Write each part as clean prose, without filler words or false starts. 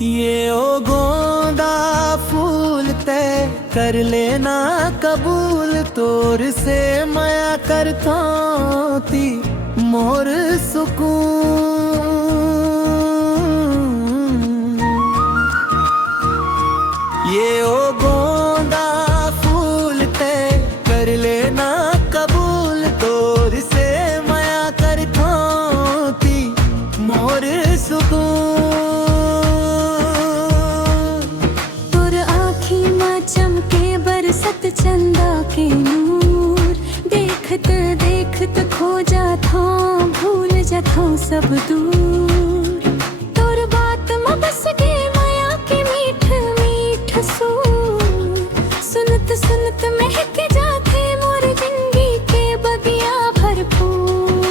ये ओ गोंदा फूल तय कर लेना कबूल, तोर से माया करता थी मोर सुकून। ये ओ गोंदा फूल तय कर लेना कबूल, तोर से माया करता थी मोर सुकून। सत चंदा के नूर देखत देखत खो जाता, भूल जाता सब दूर। तोर बात में बस गे माया के मीठ मीठ सूर, सुनत सुनत महक जाते मोर जिंदगी के बगिया भरपूर।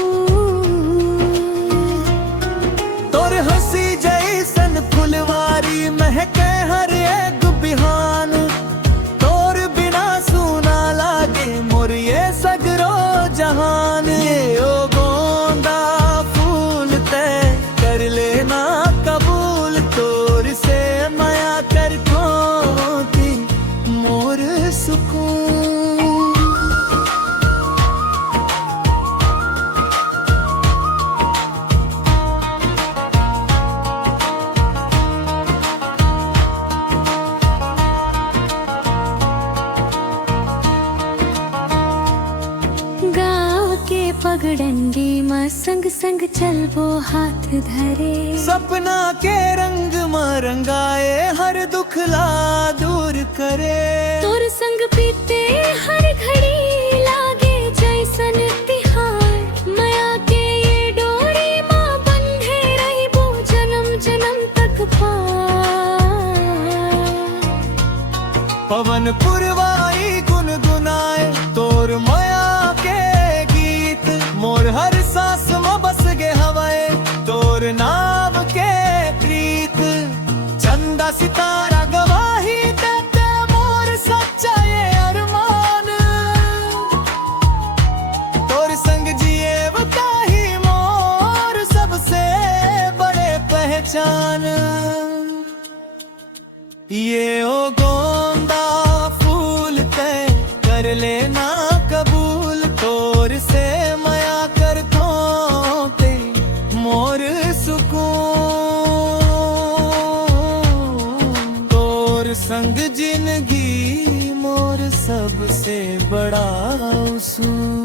तोर हंसी जैसन फुलवारी महके हर एक बिहान, जहान। ये ओ गोंदा फूल तय कर लेना कबूल, तोर से माया करता थी मोर सुकून। पगडंडी में संग संग चलबो हाथ धरे, सपना के रंग में रंगाए हर दुखला दूर करे। तोर संग पीते हर घड़ी लागे जैसन तिहार, माया के ये डोरी माँ बंधे रहिबो जन्म जन्म तक पार। पवन पुरवाई गुनगुनाए तोर माया के गीत, मोर हर सांस में बस गे हवाए तोर नाम के प्रीत। चंदा सितारा गवाही देते मोर सच्चा ये अरमान, तोर संग जिए बताही मोर सबसे बड़े पहचान। ये ओ गोंदा फूल तय कर लेना कबूल, तोर से माया करता ते मोर सुकून। तोर संग जिंदगी मोर सबसे बड़ा उसूल।